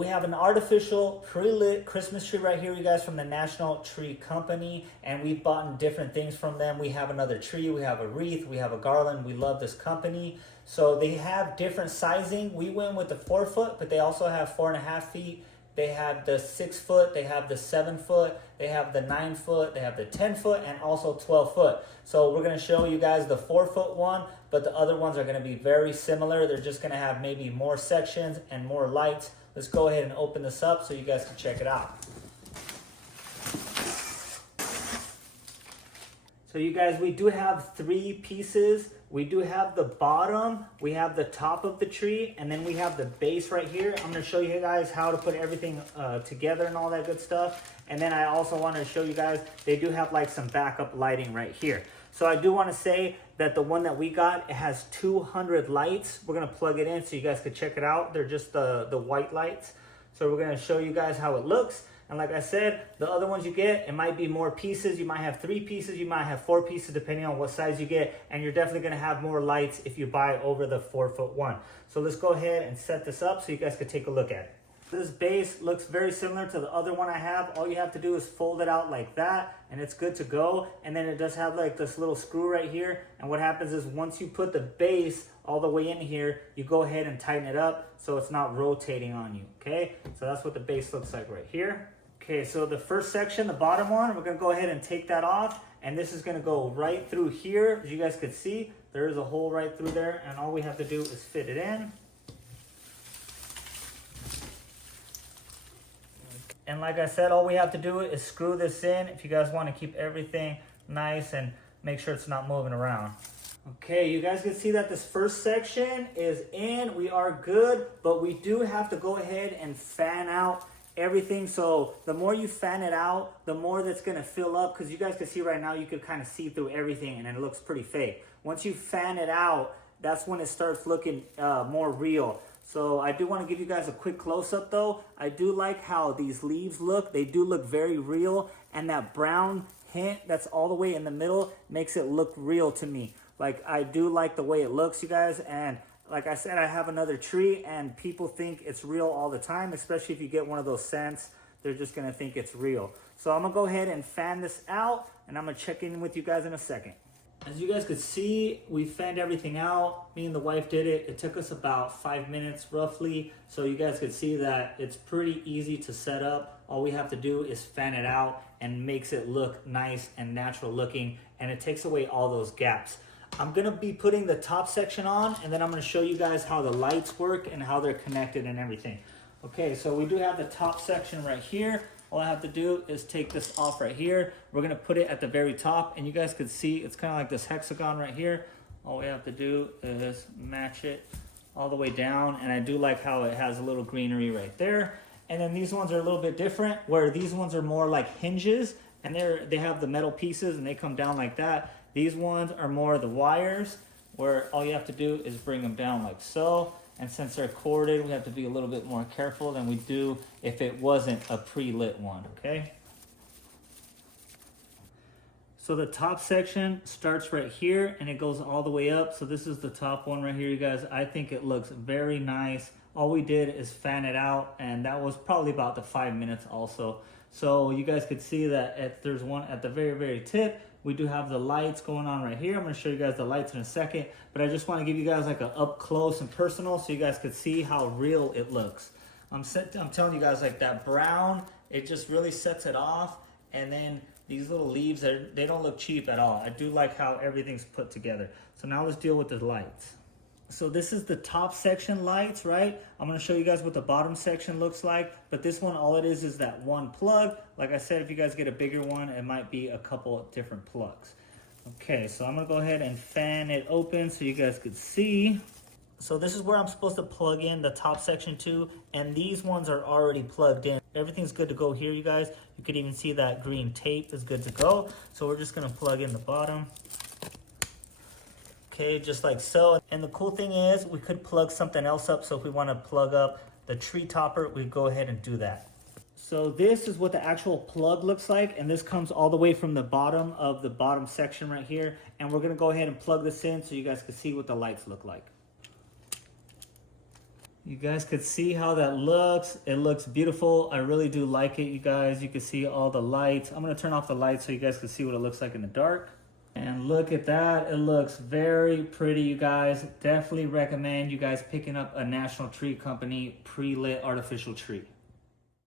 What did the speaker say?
We have an artificial pre-lit Christmas tree right here, you guys, from the National Tree Company, and we've bought different things from them. We have another tree, we have a wreath, we have a garland. We love this company. So they have different sizing. We went with the 4 foot, but they also have 4.5 feet. They have the 6 foot, they have the 7 foot, they have the 9 foot, they have the 10 foot, and also 12 foot. So we're gonna show you guys the 4 foot one, but the other ones are gonna be very similar. They're just gonna have maybe more sections and more lights. Let's go ahead and open this up so you guys can check it out. So you guys, we do have 3 pieces. We do have the bottom, we have the top of the tree, and then we have the base right here. I'm gonna show you guys how to put everything together and all that good stuff. And then I also want to show you guys, they do have like some backup lighting right here. So I do want to say that the one that we got, it has 200 lights. We're gonna plug it in so you guys can check it out. They're just the white lights. So we're gonna show you guys how it looks. And like I said, the other ones you get, it might be more pieces. You might have 3 pieces, you might have 4 pieces, depending on what size you get. And you're definitely gonna have more lights if you buy over the 4 foot one. So let's go ahead and set this up so you guys can take a look at it. This base looks very similar to the other one I have. All you have to do is fold it out like that and it's good to go. And then it does have like this little screw right here. And what happens is once you put the base all the way in here, you go ahead and tighten it up so it's not rotating on you, okay? So that's what the base looks like right here. Okay, so the first section, the bottom one, we're gonna go ahead and take that off, and this is gonna go right through here. As you guys could see, there is a hole right through there, and all we have to do is fit it in. And like I said, all we have to do is screw this in if you guys wanna keep everything nice and make sure it's not moving around. Okay, you guys can see that this first section is in. We are good, but we do have to go ahead and fan out everything. So the more you fan it out, the more that's gonna fill up, because you guys can see right now, you could kind of see through everything and it looks pretty fake. Once you fan it out, that's when it starts looking more real. So I do want to give you guys a quick close-up though. I do like how these leaves look. They do look very real, and that brown hint that's all the way in the middle makes it look real to me. Like, I do like the way it looks, you guys. And like I said, I have another tree, and people think it's real all the time, especially if you get one of those scents. They're just gonna think it's real. So I'm gonna go ahead and fan this out, and I'm gonna check in with you guys in a second. As you guys could see, we fanned everything out. Me and the wife did it. It took us about 5 minutes roughly. So you guys could see that it's pretty easy to set up. All we have to do is fan it out and makes it look nice and natural looking, and it takes away all those gaps. I'm gonna be putting the top section on, and then I'm gonna show you guys how the lights work and how they're connected and everything. Okay, so we do have the top section right here. All I have to do is take this off right here. We're gonna put it at the very top, and you guys can see it's kind of like this hexagon right here. All we have to do is match it all the way down, and I do like how it has a little greenery right there. And then these ones are a little bit different, where these ones are more like hinges, and they have the metal pieces and they come down like that. These ones are more the wires, where all you have to do is bring them down like so. And since they're corded, we have to be a little bit more careful than we do if it wasn't a pre-lit one, okay? So the top section starts right here and it goes all the way up. So this is the top one right here, you guys. I think it looks very nice. All we did is fan it out, and that was probably about the 5 minutes also. So you guys could see that if there's one at the very, very tip. We do have the lights going on right here. I'm gonna show you guys the lights in a second, but I just wanna give you guys like a up close and personal so you guys could see how real it looks. I'm telling you guys, like that brown, it just really sets it off. And then these little leaves, they don't look cheap at all. I do like how everything's put together. So now let's deal with the lights. So this is the top section lights, right? I'm gonna show you guys what the bottom section looks like, but this one, all it is that one plug. Like I said, if you guys get a bigger one, it might be a couple of different plugs. Okay, so I'm gonna go ahead and fan it open so you guys could see. So this is where I'm supposed to plug in the top section too, and these ones are already plugged in. Everything's good to go here, you guys. You could even see that green tape is good to go. So we're just gonna plug in the bottom. Okay, just like so. And the cool thing is we could plug something else up. So if we want to plug up the tree topper, we go ahead and do that. So this is what the actual plug looks like. And this comes all the way from the bottom of the bottom section right here. And we're going to go ahead and plug this in so you guys can see what the lights look like. You guys could see how that looks. It looks beautiful. I really do like it, you guys. You can see all the lights. I'm gonna turn off the lights so you guys can see what it looks like in the dark. And look at that. It looks very pretty, you guys. Definitely recommend you guys picking up a National Tree Company pre-lit artificial tree.